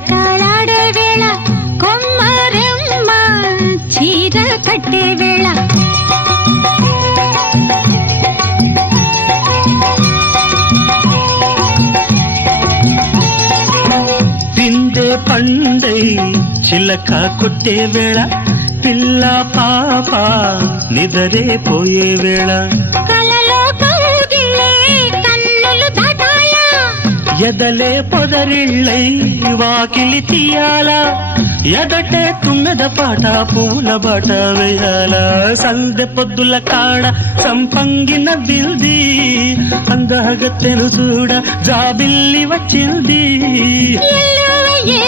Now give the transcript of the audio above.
జలకాలాడే వేళ కొమ్మరెమ్మ చీర కట్టే వేళ పిండే పండై చిలక కొట్టే వేళ పిల్ల పాప నిదరే పోయే వేళ కలలో కౌగిలే కన్నులు దాటాలా ఎదలే పొదరిళ్ళై వాకిలి తీయాలా ఎదటే తుమ్మెద పాట పూల బాట వేయాల సందె పొద్దుల కాడ సంపంగిన బిల్ది అందగత్తెను చూడ జాబిల్లి వచ్చింది ఎల్లువ ఏ